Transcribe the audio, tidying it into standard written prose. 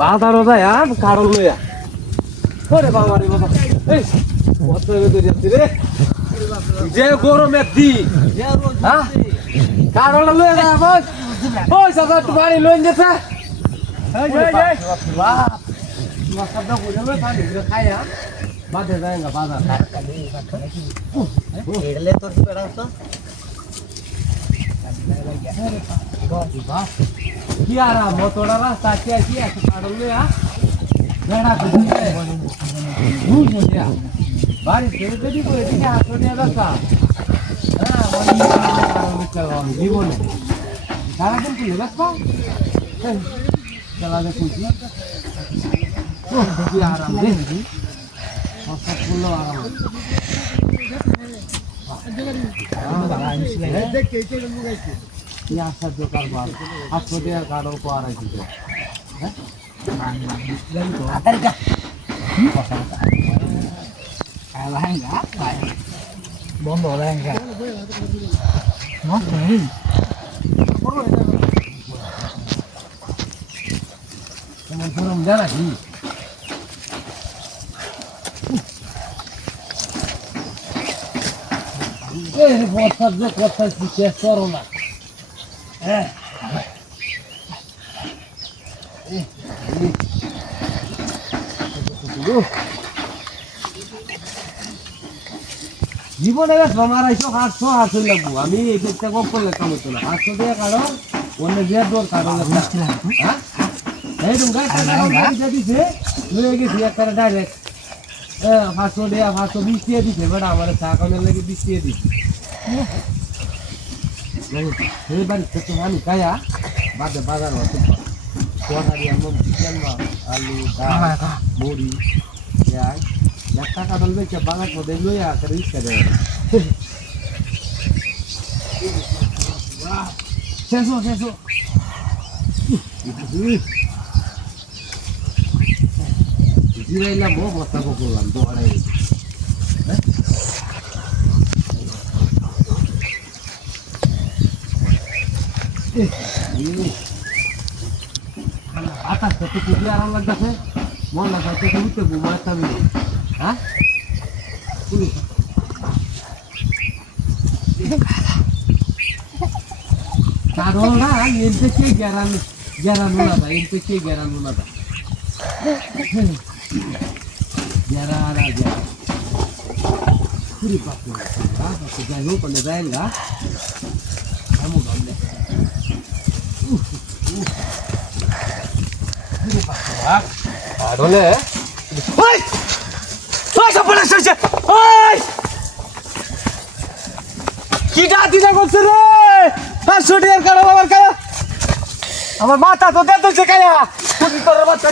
বাজারও যায় আর কারণ লইয়া ওরে বাবা রে বাবা এই কত করে যাচ্ছে রে যে গরমে দি হ্যাঁ কারণ লইয়া যায় বস ওই সাদা তো বাড়ি লইন যেতে এই যে বাপ মশাটা কইলে লই পানি খায়া বাদে যায়গা বাজার এড়লে তোর পেড়া তো কি আরাম মোটরা রাস্তা কি আছে কারণ লইয়া বেড়া করে বুঝিয়া বাড়ি ছেড়ে যদি করে দিকে হাত নিয়ে রাখা হ্যাঁ মানে জীবনে সারাদিন কি ব্যস্ত চালাবে খুঁজি খুবই আরাম দেখি সব করলেও আরাম কি আসার দোকান বাল হাত দেওয়ার কারণ পাওয়া ছিল হ্যাঁ বন্ধ লেহেঙ্গা তোমার গরম জানা কি বর্ষার যে কথা শেষ করো না হ্যাঁ জীবনে আমার 800 লাগবো আমি এই চেষ্টা করলে কাম হতো না 800 টাকা কারণ অন্য যে দর কারণ হ্যাঁ এই তুমি দিছে লয়ে গেছি একটা ডাইরেক্ট 500 টাকা 520 টাকা দিছে বড় আমার চা কানের লাগি 20 টাকা দিছে এই বাড়ি থেকে আমি কায়া বাদে বাজার হতো কোয়ারি আমম চিকেন মা আলু ডাল মুড়ি পেঁয়াজ টাকা বলবে কি বাজার করে লইয়া করে ইচ্ছা দেয় শেষো জিরাইলাম বস্তা করলাম দোয়ারে আকাশ তো খুবই আরাম লাগতেছে মন লাগছে উঠতে ঘুমাইতে আমি হ্যাঁ কারণ না এনতে কে গেরানো না এনতে কে গেরানো না গেরারা গেরা পুরি পাতে যাই হোক বলে যায়গা আমু গলে পুরি পাতে আড়লে ওই ওই সব বলে সরছে ওই কি ডাদিনা করছে রে আর ছুটির কারো বাবার কায়া আমার মাথা তো দেন তো কায়া পুরি করে বাচ্চা